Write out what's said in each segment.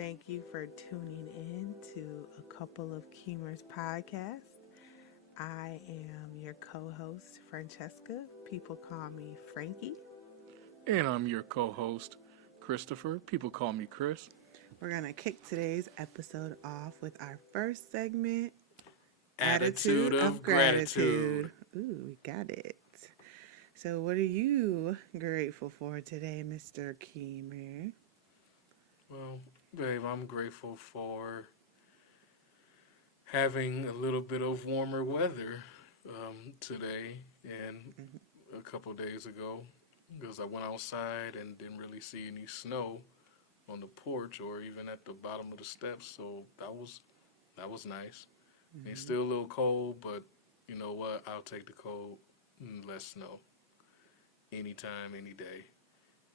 Thank you for tuning in to a couple of Keemers podcasts. I am your co host, Francesca. People call me Frankie. And I'm your co host, Christopher. People call me Chris. We're going to kick today's episode off with our first segment, Attitude Attitude of of Gratitude. Gratitude. Ooh, we got it. So, what are you grateful for today, Mr. Keemer? Well, babe, I'm grateful for having a little bit of warmer weather today and a couple days ago because I went outside and didn't really see any snow on the porch or even at the bottom of the steps. So that was nice. It's Mm-hmm. still a little cold, but you know what? I'll take the cold and less snow anytime, any day.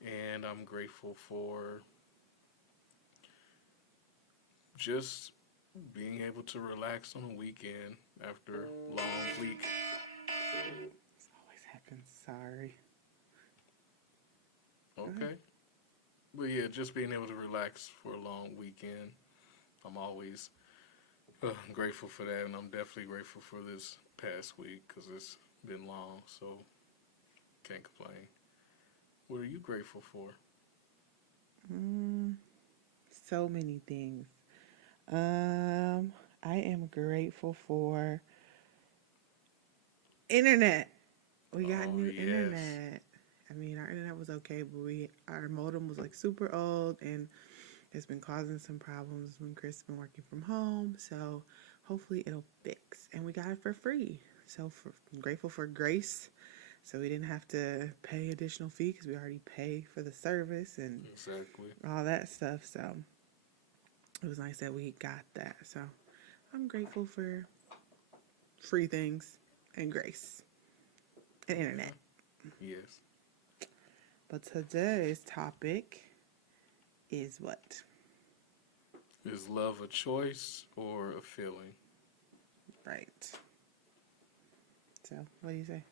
And I'm grateful for just being able to relax on a weekend after a long week. This always happens. Sorry. Go ahead. Okay. But yeah, just being able to relax for a long weekend. I'm always grateful for that, and I'm definitely grateful for this past week because it's been long, so can't complain. What are you grateful for? Mm, so many things. Um, I am grateful for internet. We got Oh, new yes. internet. I mean, our internet was okay, but our modem was like super old and it's been causing some problems when Chris has been working from home. So hopefully it'll fix. And we got it for free. I'm grateful for Grace. So we didn't have to pay additional fee because we already pay for the service and Exactly. all that stuff. So it was nice that we got that. So I'm grateful for free things and Grace and internet. Okay. Yes. But today's topic is what? Is love a choice or a feeling? Right. So, what do you say?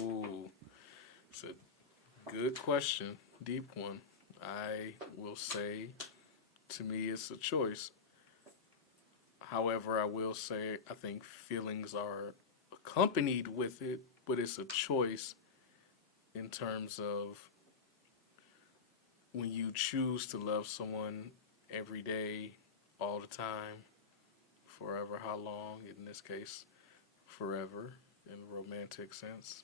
Ooh, it's a good question. Deep one. I will say, to me, it's a choice. However, I will say I think feelings are accompanied with it, but it's a choice in terms of when you choose to love someone every day, all the time, forever, how long, in this case, forever, in a romantic sense.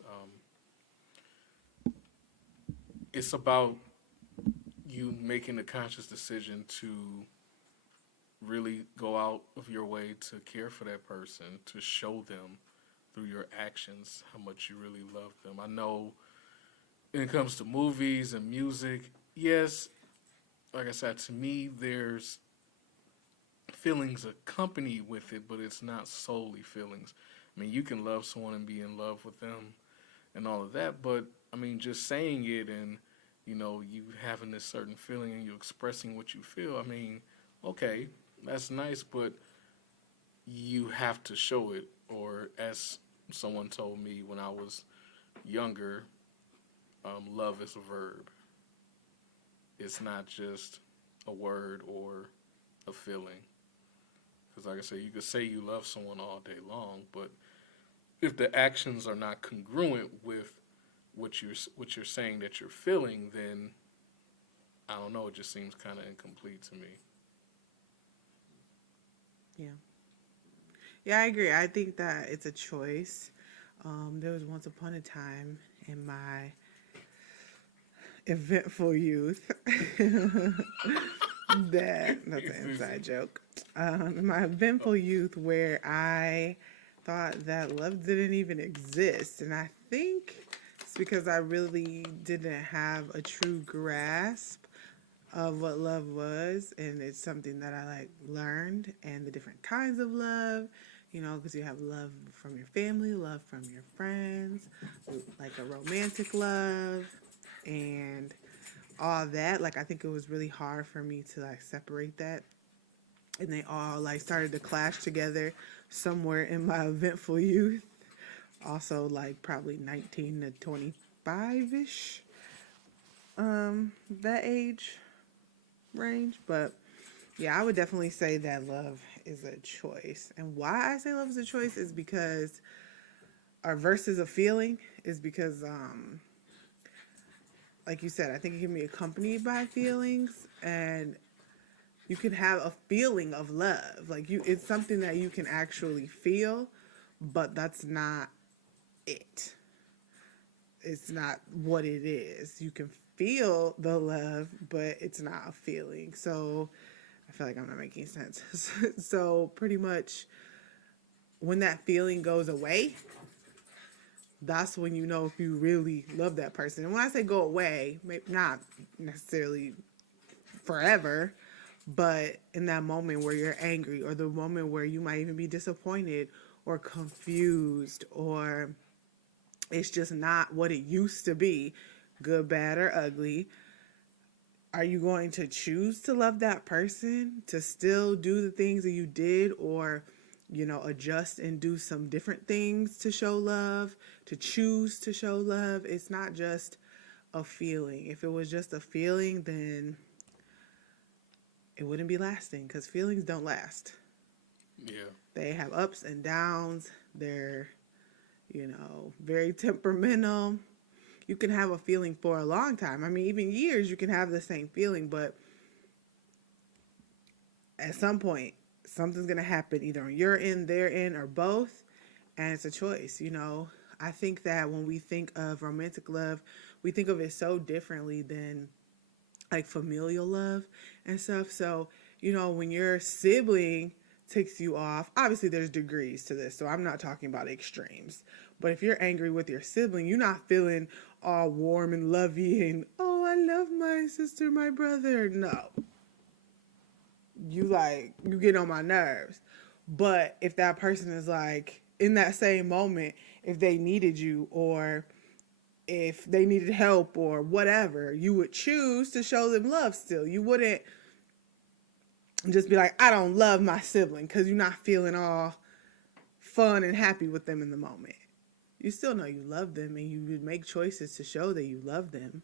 It's about you making a conscious decision to really go out of your way to care for that person, to show them through your actions how much you really love them. I know when it comes to movies and music, yes, like I said, to me, there's feelings accompanied with it, but it's not solely feelings. I mean, you can love someone and be in love with them and all of that, but I mean, just saying it and you having this certain feeling and you expressing what you feel. I mean, okay, that's nice, but you have to show it. Or as someone told me when I was younger, love is a verb. It's not just a word or a feeling. Because, like I said, you could say you love someone all day long, but if the actions are not congruent with what you're saying that you're feeling, then I don't know. It just seems kind of incomplete to me. Yeah. Yeah, I agree. I think that it's a choice. There was once upon a time in my eventful youth that's an inside joke. In my eventful youth where I thought that love didn't even exist. And I think it's because I really didn't have a true grasp of what love was, and it's something that I like learned, and the different kinds of love, because you have love from your family, love from your friends, like a romantic love, and all that. Like, I think it was really hard for me to like separate that, and they all like started to clash together somewhere in my eventful youth. Also, like probably 19 to 25 ish, that age range, but Yeah, I would definitely say that love is a choice. And why I say love is a choice is because our versus a feeling is because like you said, I think it can be accompanied by feelings, and you can have a feeling of love. Like you it's something that you can actually feel, but that's not it. It's not what it is. You can feel the love, but it's not a feeling. So I feel like I'm not making sense. So pretty much when that feeling goes away, that's when you know if you really love that person. And when I say go away, maybe not necessarily forever, but in that moment where you're angry, or the moment where you might even be disappointed or confused, or it's just not what it used to be, good, bad, or ugly, are you going to choose to love that person, to still do the things that you did, or adjust and do some different things to show love, to choose to show love? It's not just a feeling. If it was just a feeling, then it wouldn't be lasting, because feelings don't last. Yeah. They have ups and downs. They're, very temperamental. You can have a feeling for a long time. I mean, even years, you can have the same feeling, but at some point, something's going to happen either on your end, their end, or both. And it's a choice. I think that when we think of romantic love, we think of it so differently than like familial love and stuff. So, when your sibling ticks you off, obviously there's degrees to this. So I'm not talking about extremes. But if you're angry with your sibling, you're not feeling all warm and lovey and, oh, I love my sister, my brother. No. You get on my nerves. But if that person is like in that same moment, if they needed you, or if they needed help or whatever, you would choose to show them love still. You wouldn't just be like, I don't love my sibling, because you're not feeling all fun and happy with them in the moment. You still know you love them, and you would make choices to show that you love them,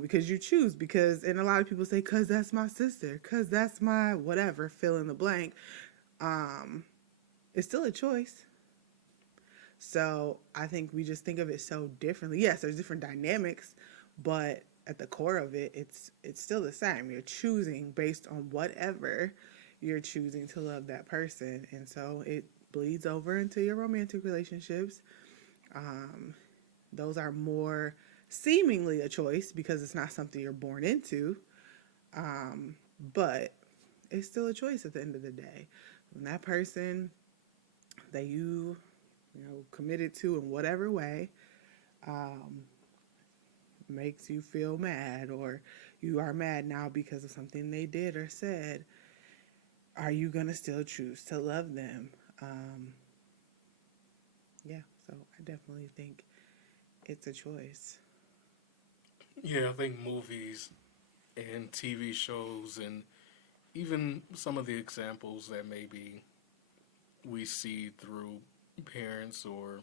because you choose. And a lot of people say, because that's my sister, because that's my whatever, fill in the blank. Um, it's still a choice. So I think we just think of it so differently. Yes, there's different dynamics, but at the core of it, it's still the same. You're choosing based on whatever you're choosing to love that person, and so it bleeds over into your romantic relationships. Um, those are more seemingly a choice because it's not something you're born into, but it's still a choice at the end of the day. When that person that you committed to in whatever way, um, makes you feel mad, or you are mad now because of something they did or said, are you going to still choose to love them? Um, yeah, so I definitely think it's a choice. Yeah, I think movies and TV shows and even some of the examples that maybe we see through parents or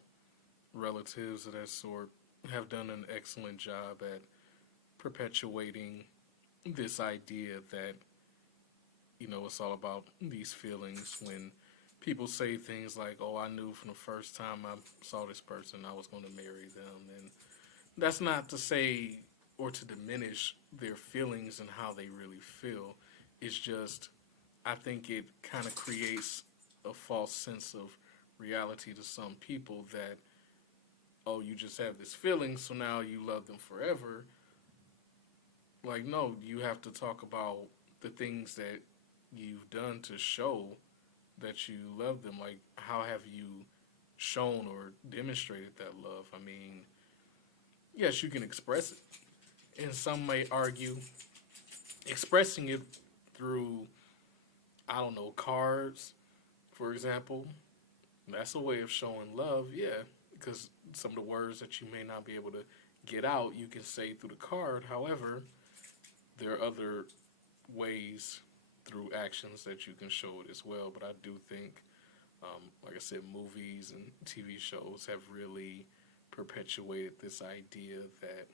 relatives of that sort have done an excellent job at perpetuating this idea that, it's all about these feelings when people say things like, oh, I knew from the first time I saw this person I was going to marry them. And that's not to say or to diminish their feelings and how they really feel. It's just, I think it kind of creates a false sense of reality to some people that, oh, you just have this feeling, so now you love them forever. Like, no, you have to talk about the things that you've done to show that you love them. Like, how have you shown or demonstrated that love? I mean, yes, you can express it. And some may argue expressing it through, I don't know, cards, for example, that's a way of showing love, yeah, because some of the words that you may not be able to get out, you can say through the card. However, there are other ways through actions that you can show it as well. But I do think, like I said, movies and TV shows have really perpetuated this idea that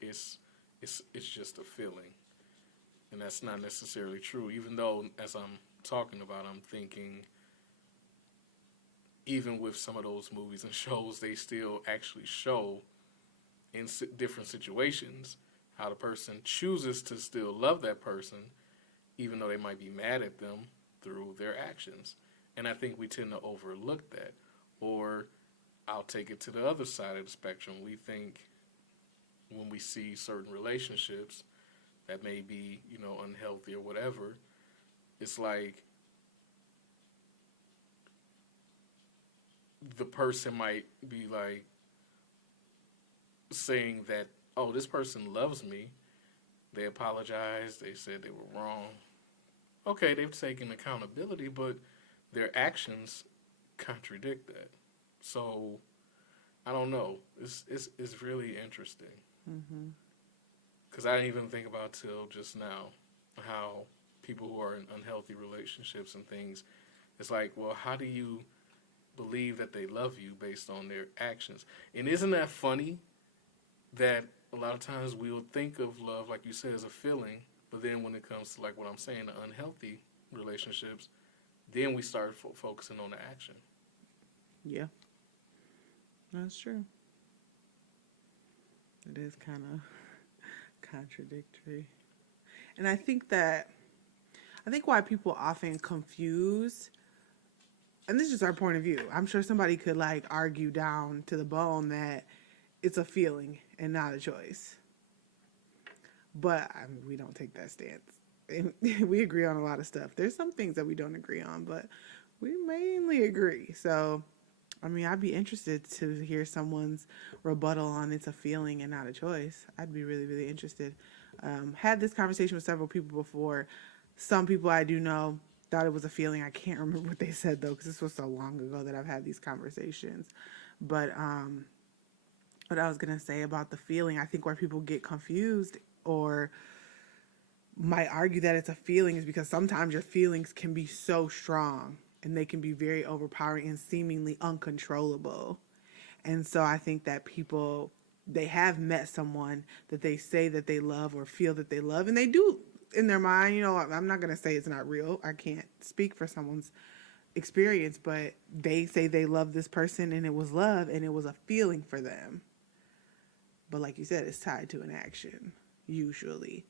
it's it's just a feeling. And that's not necessarily true. Even though, as I'm talking about, I'm thinking, even with some of those movies and shows, they still actually show in different situations how the person chooses to still love that person, even though they might be mad at them through their actions. And I think we tend to overlook that. Or I'll take it to the other side of the spectrum. We think when we see certain relationships that may be, unhealthy or whatever, it's like the person might be like saying that, oh, this person loves me. They apologized. They said they were wrong. Okay, they've taken accountability, but their actions contradict that. So I don't know. It's really interesting Mm-hmm. because I didn't even think about till just now how people who are in unhealthy relationships and things. It's like, well, how do you believe that they love you based on their actions? And isn't that funny that a lot of times we'll think of love, like you said, as a feeling, but then when it comes to, like what I'm saying, the unhealthy relationships, then we start focusing on the action. Yeah, that's true. It is kind of contradictory. And I think why people often confuse, and this is just our point of view. I'm sure somebody could like argue down to the bone that it's a feeling and not a choice. But I mean, we don't take that stance. And we agree on a lot of stuff. There's some things that we don't agree on, but we mainly agree. So, I mean, I'd be interested to hear someone's rebuttal on it's a feeling and not a choice. I'd be really, really interested. Had this conversation with several people before. Some people I do know thought it was a feeling. I can't remember what they said though, because this was so long ago that I've had these conversations. But what I was gonna say about the feeling, I think where people get confused or might argue that it's a feeling is because sometimes your feelings can be so strong and they can be very overpowering and seemingly uncontrollable. And so I think that people, they have met someone that they say that they love or feel that they love, and they do in their mind. I'm not going to say it's not real. I can't speak for someone's experience, but they say they love this person and it was love and it was a feeling for them. But like you said, it's tied to an action, usually.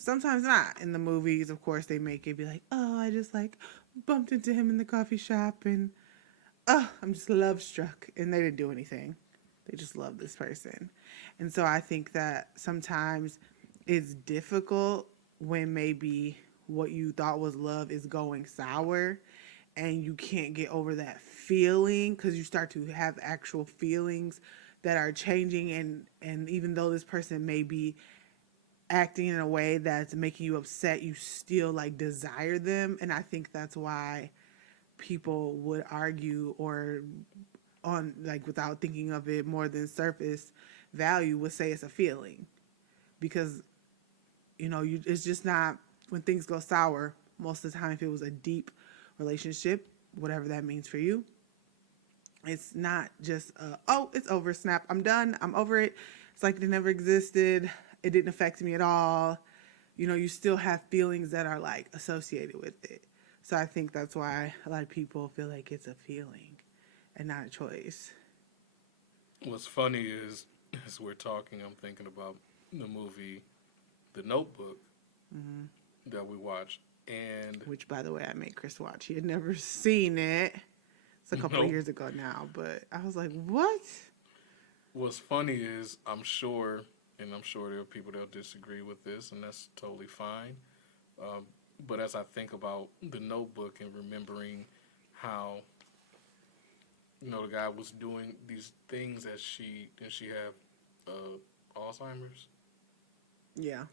Sometimes not. In the movies, of course, they make it be like, oh, I just like bumped into him in the coffee shop and oh, I'm just love struck. And they didn't do anything. They just love this person. And so I think that sometimes it's difficult when maybe what you thought was love is going sour and you can't get over that feeling because you start to have actual feelings that are changing, and even though this person may be acting in a way that's making you upset, you still like desire them. And I think that's why people would argue or on like without thinking of it more than surface value would say it's a feeling because it's just not when things go sour most of the time. If it was a deep relationship, whatever that means for you, it's not just oh, it's over, snap, I'm done, I'm over it, it's like it never existed, it didn't affect me at all. You still have feelings that are like associated with it. So I think that's why a lot of people feel like it's a feeling and not a choice. What's funny is, as we're talking, I'm thinking about the movie The Notebook Mm-hmm. that we watched. And Which, by the way, I made Chris watch. He had never seen it. It's a couple of nope. years ago now, but I was like, what? What's funny is, I'm sure there are people that'll disagree with this, and that's totally fine. Um, but as I think about The Notebook and remembering how, the guy was doing these things as she have Alzheimer's, Yeah.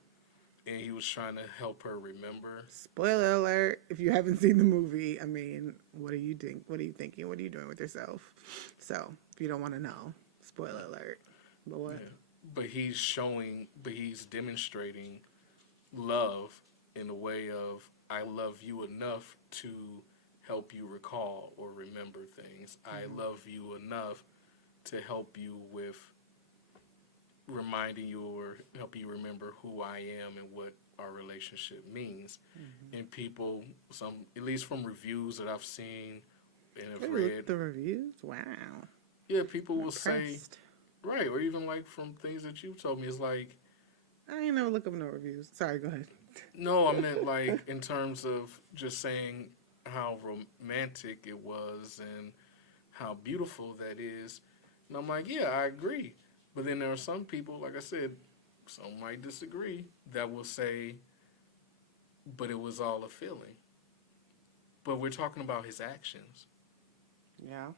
and he was trying to help her remember. Spoiler alert. If you haven't seen the movie, I mean, what do you think? What are you thinking? What are you doing with yourself? So, if you don't want to know, spoiler alert. But what? Yeah. But he's demonstrating love in a way of, I love you enough to help you recall or remember things. I love you enough to help you with reminding you or help you remember who I am and what our relationship means. Mm-hmm. And people, some at least from reviews that I've seen and have Hey, look read, at the reviews. Wow. yeah, people I'm will say, impressed. right, or even like from things that you told me, it's like, I ain't never look up no reviews. Sorry, go ahead. no, I meant like in terms of just saying how romantic it was and how beautiful that is. And I'm like, yeah, I agree. But then there are some people, like I said, some might disagree, that will say, but it was all a feeling. But we're talking about his actions. Yeah.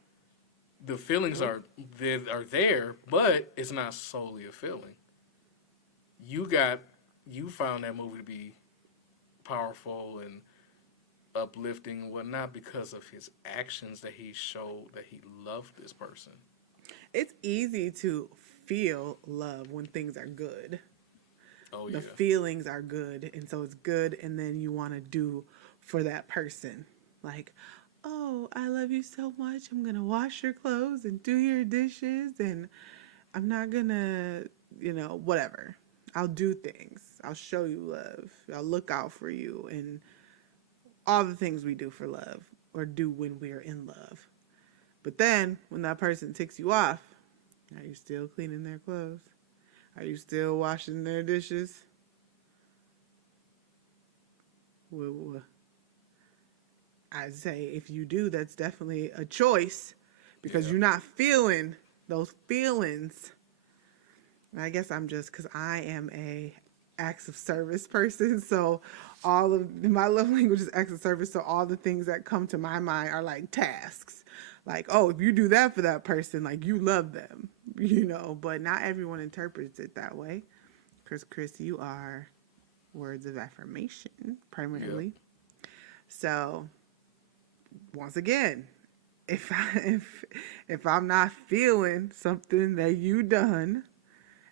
The feelings are there, but it's not solely a feeling. You got you found that movie to be powerful and uplifting and whatnot because of his actions that he showed that he loved this person. It's easy to feel love when things are good. Oh The yeah, feelings are good, and so it's good, and then you want to do for that person. Like, oh, I love you so much. I'm going to wash your clothes and do your dishes, and I'm not going to, whatever. I'll do things. I'll show you love. I'll look out for you, and all the things we do for love or do when we're in love. But then when that person ticks you off, are you still cleaning their clothes? Are you still washing their dishes? Well, I'd say if you do, that's definitely a choice because yeah, you're not feeling those feelings. And I guess I'm just because I am a acts of service person, so all of my love language is acts of service. So all the things that come to my mind are like tasks, like, oh, if you do that for that person, like you love them, But not everyone interprets it that way. Because Chris, you are words of affirmation yeah. primarily. So once again, if if I'm not feeling something that you done,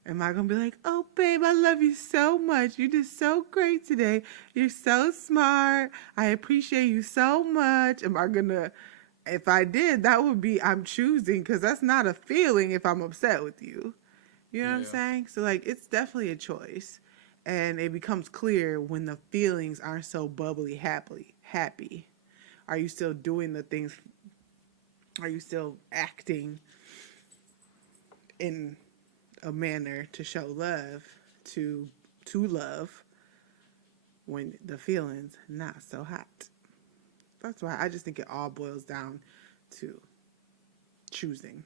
am I gonna be like, oh babe, I love you so much. You did so great today. You're so smart. I appreciate you so much. Am I gonna if I did, that would be I'm choosing because that's not a feeling if I'm upset with you. You know what I'm Yeah, saying? So like it's definitely a choice. And it becomes clear when the feelings aren't so bubbly happy. Are you still doing the things? Are you still acting in a manner to show love to love when the feelings not so hot? That's why I just think it all boils down to choosing.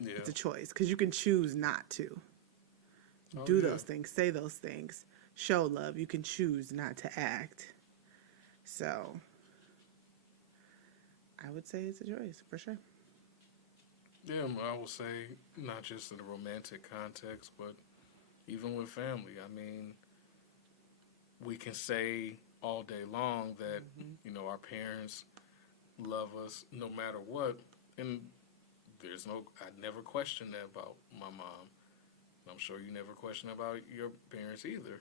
yeah. It's a choice because you can choose not to Oh do yeah, those things, say those things, show love. You can choose not to act. So I would say it's a choice for sure. yeah. I would say not just in a romantic context, but even with family. I mean, we can say all day long that Mm-hmm. our parents love us no matter what, and I never questioned that about my mom. I'm sure you never question about your parents either.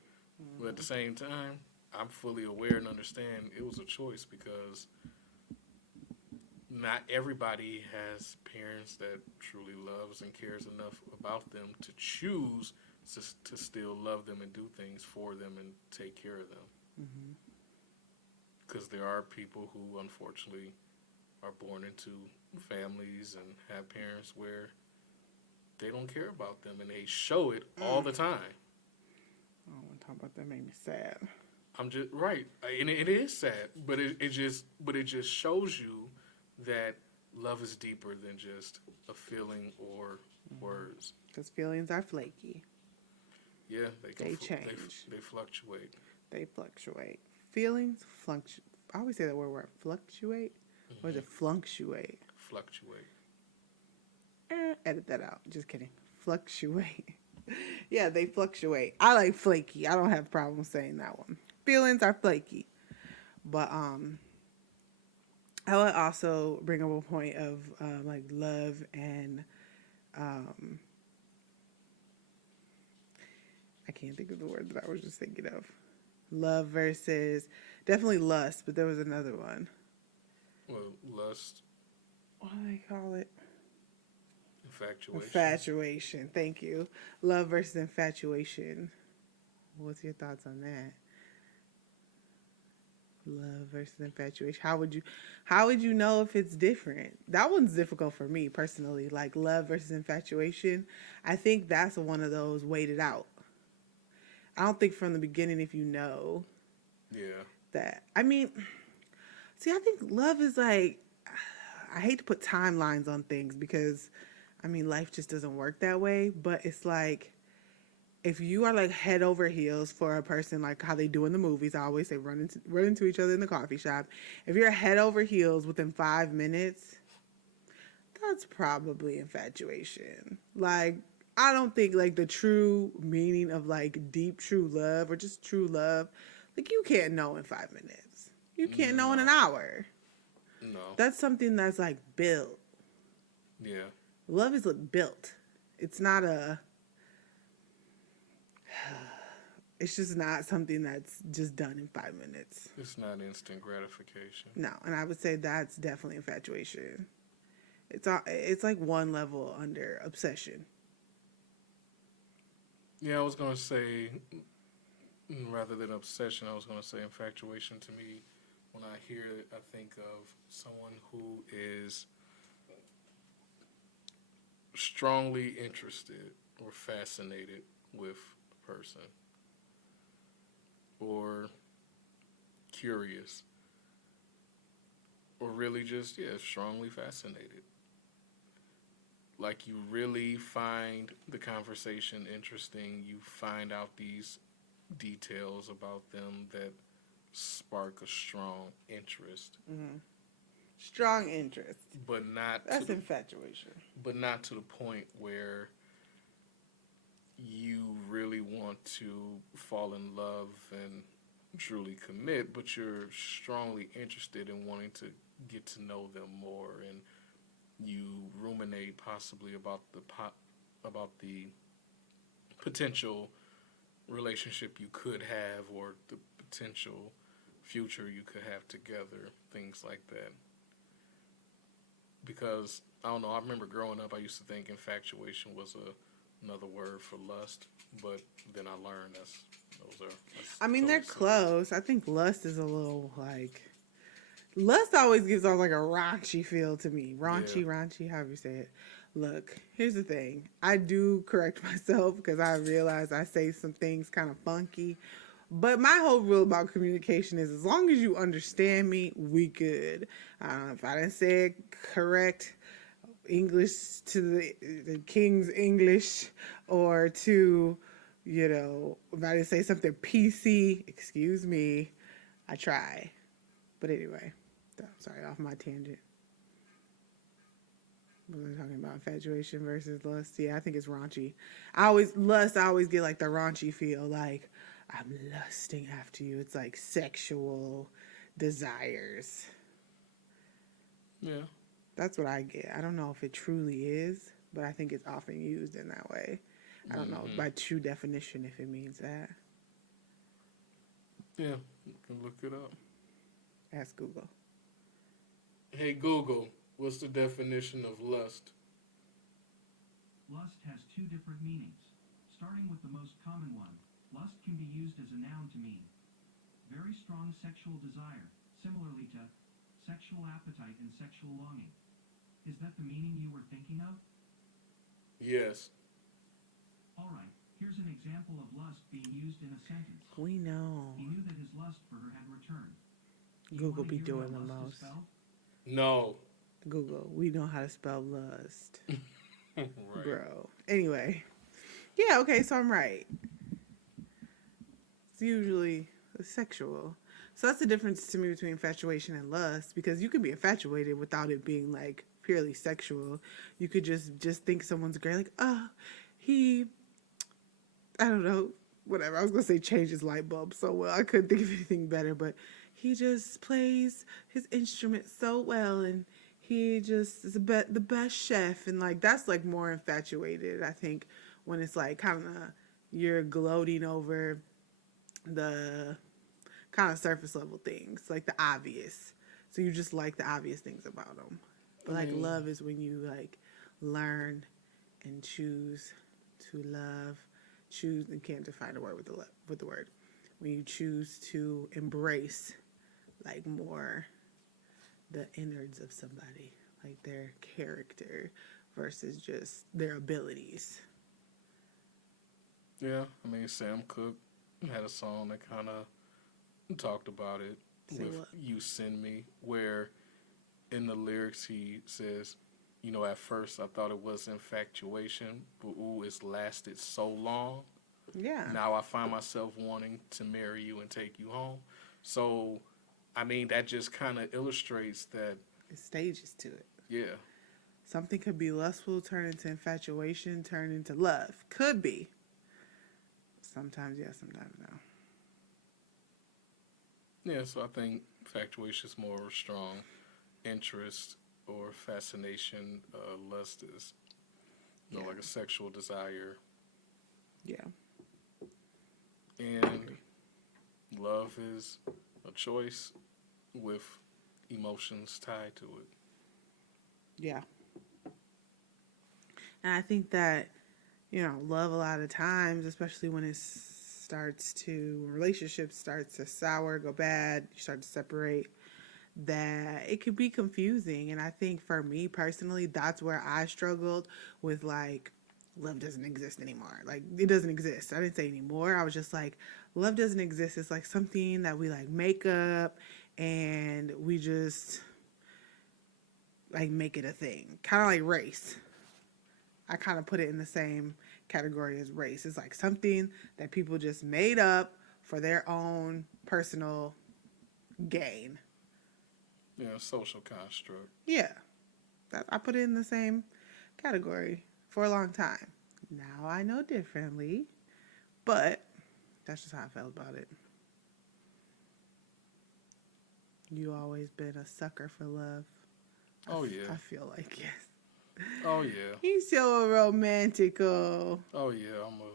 But at the Mm-hmm. same time, I'm fully aware and understand it was a choice because not everybody has parents that truly loves and cares enough about them to choose to still love them and do things for them and take care of them. Mm-hmm. Because there are people who unfortunately are born into families and have parents where they don't care about them and they show it all Mm. the time. I don't want to talk about that. Made me sad. I'm just right, and it is sad, but it just shows you that love is deeper than just a feeling or words. Because feelings are flaky. Yeah, They change. they fluctuate. They fluctuate. Feelings fluctuate. I always say that word fluctuate. Or is Hmm. it fluctuate? Fluctuate. Edit that out. Just kidding. Fluctuate. Yeah, they fluctuate. I like flaky. I don't have problems saying that one. Feelings are flaky. But I would also bring up a point of like love and um, I can't think of the word that I was just thinking of. Love versus definitely lust, but there was another one. Well, lust, What do they call it? Infatuation. Infatuation. Thank you. Love versus infatuation. What's your thoughts on that? Love versus infatuation. How would you know if it's different? That one's difficult for me personally. Like love versus infatuation. I think that's one of those waited out. I don't think from the beginning if you know Yeah. that. I mean, see, I think love is like I hate to put timelines on things because I mean life just doesn't work that way, but it's like if you are like head over heels for a person, like how they do in the movies, I always say run into each other in the coffee shop. If you're head over heels within 5 minutes, that's probably infatuation. Like, I don't think like the true meaning of like deep true love or just true love, like you can't know in 5 minutes. You can't know in an No. hour. No. That's something that's like built. Yeah. Love is like built. It's not a it's just not something that's just done in 5 minutes. It's not instant gratification. No, and I would say that's definitely infatuation. It's like one level under obsession. Yeah, I was gonna say rather than obsession, I was gonna say infatuation. To me, when I hear it, I think of someone who is strongly interested or fascinated with a person or curious or really just strongly fascinated. Like you really find the conversation interesting, you find out these details about them that spark a strong interest, Hmm. Strong interest. but not to That's the, infatuation. but not to the point where you really want to fall in love and truly commit, but you're strongly interested in wanting to get to know them more, and you ruminate possibly about the potential relationship you could have or the potential future you could have together, things like that. Because I don't know, I remember growing up, I used to think infatuation was another word for lust, but then I learned that's I mean, totally they're separate. close. I think lust is a little like lust always gives off like a raunchy feel to me. Yeah, Raunchy, however you say it. Look, here's the thing. I do correct myself because I realize I say some things kind of funky. But my whole rule about communication is as long as you understand me, we good. If I didn't say it correct, English to the King's English, or to, if I didn't say something PC, excuse me, I try. But anyway, sorry, off my tangent. We were talking about infatuation versus lust. Yeah, I think it's raunchy. I always get like the raunchy feel, like I'm lusting after you. It's like sexual desires. yeah. That's what I get. I don't know if it truly is, but I think it's often used in that way. I don't know Hmm. by true definition if it means that. Yeah, you can look it up. Ask Google. Hey Google, what's the definition of lust? Lust has two different meanings. Starting with the most common one, lust can be used as a noun to mean very strong sexual desire, similarly to sexual appetite and sexual longing. Is that the meaning you were thinking of? Yes. Alright, here's an example of lust being used in a sentence. We know. He knew that his lust for her had returned. Do you Google want to be hear doing what the lust is most. spelled? No. Google, we know how to spell lust. Right. Bro. Anyway. Yeah, okay, so I'm right. It's usually sexual. So that's the difference to me between infatuation and lust, because you can be infatuated without it being like purely sexual. You could just think someone's great, like, oh, he, I don't know, whatever. I was gonna say change his light bulb so well. I couldn't think of anything better, but he just plays his instrument so well, and he just is the best chef, and like that's like more infatuated. I think when it's like kind of you're gloating over the kind of surface level things, like the obvious. So you just like the obvious things about them. I But like mean, love is when you like learn and choose to love, choose, you can't define the word with the word. When you choose to embrace like more the innards of somebody, like their character versus just their abilities. Yeah, I mean, Sam Cooke had a song that kind of talked about it Say with what? You Send Me, where in the lyrics he says, you know, at first I thought it was infatuation, but ooh, it's lasted so long. Yeah, Now I find myself wanting to marry you and take you home. So, I mean, that just kind of illustrates that, it's stages to it. yeah, Something could be lustful, turn into infatuation, turn into love. Could be. Sometimes yes, sometimes no. yeah. So I think infatuation is more strong interest or fascination. Lust is, you know, Yeah, like a sexual desire, yeah, I and agree. love is a choice with emotions tied to it. Yeah. And I think that, love a lot of times, especially when relationships starts to sour, go bad, you start to separate, that it could be confusing. And I think for me personally, that's where I struggled with like, love doesn't exist anymore. Like, it doesn't exist. I didn't say anymore. I was just like, love doesn't exist. It's like something that we like make up and we just like make it a thing. Kind of like race. I kind of put it in the same category as race. It's like something that people just made up for their own personal gain. You know, social construct. Yeah, I put it in the same category for a long time. Now I know differently, but that's just how I felt about it. You always been a sucker for love. Oh yeah, I feel like yes. oh yeah, He's so romantical. oh yeah. I'm a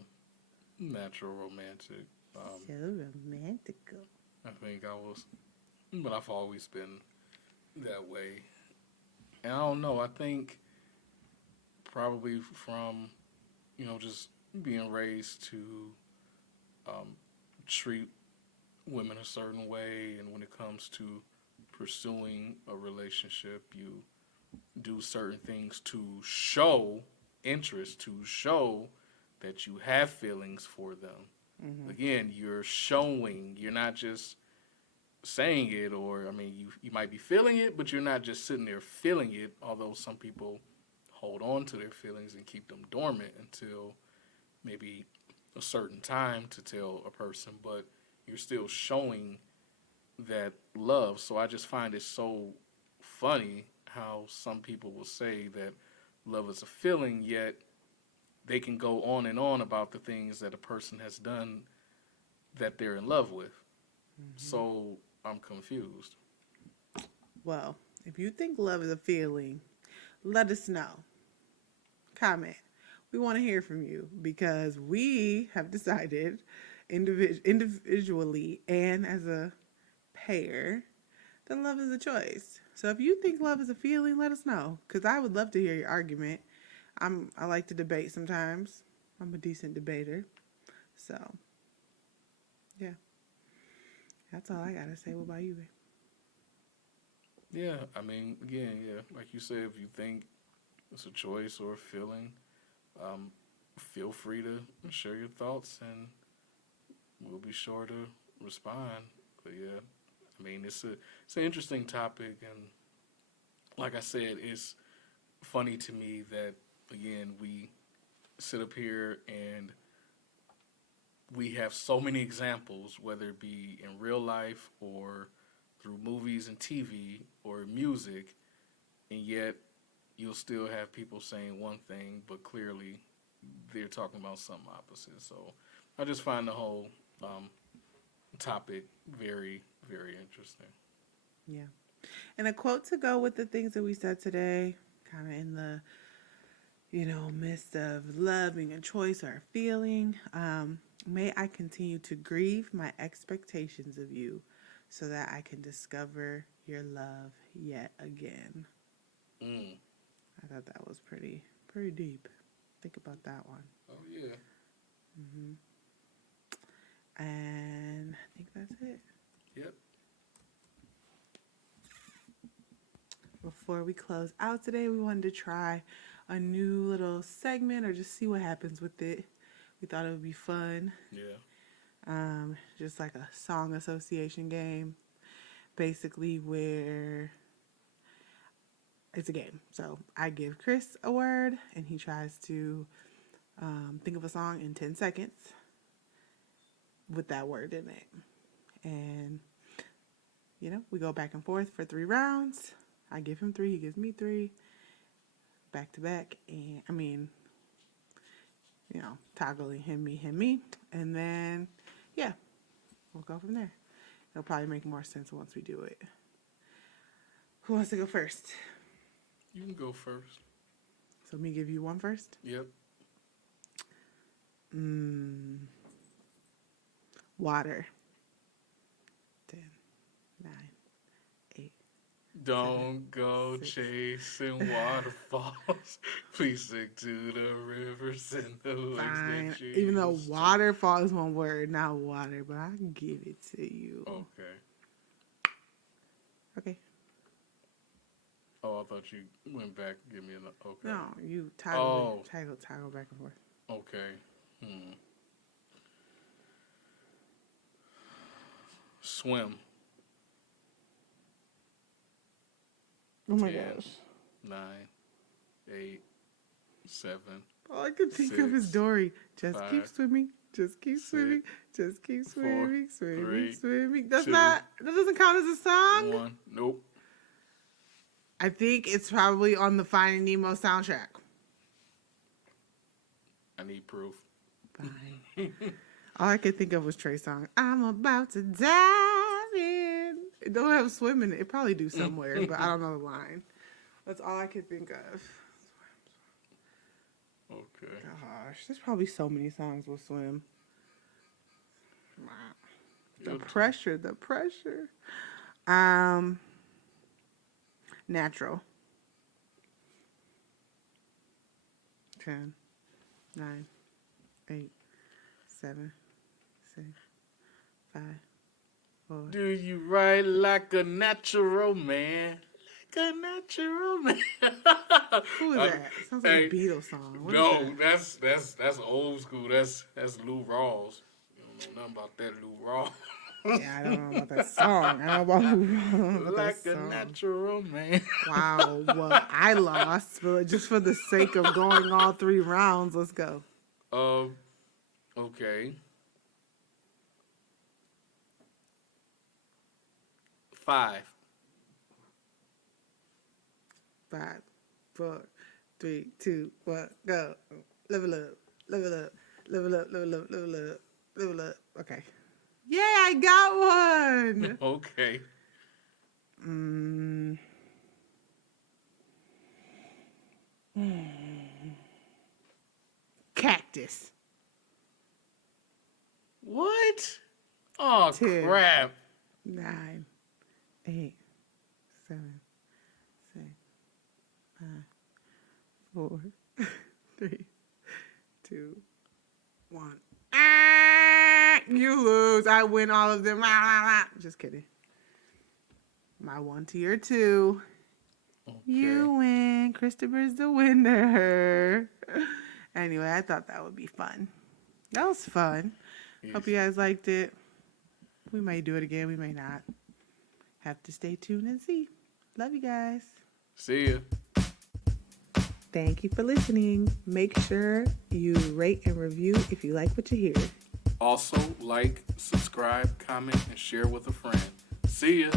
natural romantic. So romantical. I think I was, but I've always been that way. And I don't know. I think probably from, you know, just being raised to um, treat women a certain way, and when it comes to pursuing a relationship, you do certain things to show interest, to show that you have feelings for them. Hmm. Again, you're showing, you're not just saying it, or I mean, you might be feeling it, but you're not just sitting there feeling it, although some people hold on to their feelings and keep them dormant until maybe a certain time to tell a person, but you're still showing that love. So I just find it so funny how some people will say that love is a feeling, yet they can go on about the things that a person has done that they're in love with. Hmm. So I'm confused. Well, if you think love is a feeling, let us know. Comment. We want to hear from you because we have decided individually and as a pair that love is a choice. So if you think love is a feeling, let us know because I would love to hear your argument. I like to debate sometimes. I'm a decent debater. So yeah, that's all I gotta say. What about you, babe? Yeah, I mean, again, yeah, like you said, if you think it's a choice or a feeling, um, feel free to share your thoughts, and we'll be sure to respond. But yeah, I mean, it's an interesting topic, and like I said, it's funny to me that again we sit up here and we have so many examples, whether it be in real life or through movies and TV or music, and yet you'll still have people saying one thing, but clearly they're talking about something opposite. So I just find the whole topic very, very interesting. Yeah. And a quote to go with the things that we said today, kind of in the midst of love being a choice or a feeling. May I continue to grieve my expectations of you so that I can discover your love yet again. Mm. I thought that was pretty deep. Think about that one. Oh yeah. And I think that's it. Yep. Before we close out today, we wanted to try a new little segment or just see what happens with it. We thought it would be fun. Yeah. Just like a song association game, basically, where it's a game. So I give Chris a word, and he tries to think of a song in 10 seconds with that word in it. And, we go back and forth for 3 rounds. I give him 3, he gives me 3, back to back. And toggling him, me. And then, yeah, we'll go from there. It'll probably make more sense once we do it. Who wants to go first? You can go first. So me give you one first? Yep. Water. 10, 9, 8. Don't go 6. chasing waterfalls. Please stick to the rivers and the lakes Fine. that you Even though used to. waterfall is one word, not water, but I can give it to you. Okay. Okay. Oh, I thought you went back and give me an... Okay. No, you toggle Oh. toggle back and forth. Okay. Swim. Oh my 10, gosh. 9, 8, 7. All I could think of is 6, Dory. Just keep 5, swimming. Just keep 6, swimming. Just keep 4, swimming. Swimming. 3, Swimming. 2, That doesn't count as a song. 1. Nope. I think it's probably on the Finding Nemo soundtrack. I need proof. Fine. All I could think of was Trey's song. I'm about to dive in. It don't have swimming. It probably do somewhere, but I don't know the line. That's all I could think of. Okay. Gosh, there's probably so many songs with swim. The Your turn. pressure. Natural. 10, 9, 8, 7, 6, 5, 4. Do you write like a natural man? Like a natural man. Who is that? Sounds like hey, a Beatles song. What is No, that? that's old school. That's Lou Rawls. You don't know nothing about that Lou Rawls. Yeah, I don't know about that song. I don't know about Like that a song. natural man. Wow, well, I lost, but just for the sake of going all 3 rounds, let's go. Okay. 5. 5, 4, 3, 2, 1, go. Level up, level up, level up, level up, level up, level up. Okay. Yeah, I got one. Okay. Cactus. What? Oh, 10. crap. 9, 8, 7, 6, 5, 4, 3, 2, 1. You lose. I win all of them. Just kidding. My 1 to your 2. Okay. You win. Christopher's the winner. Anyway, I thought that would be fun. That was fun. Hope you guys liked it. We may do it again. We may not. Have to stay tuned and see. Love you guys. See ya. Thank you for listening. Make sure you rate and review if you like what you hear. Also, like, subscribe, comment, and share with a friend. See ya.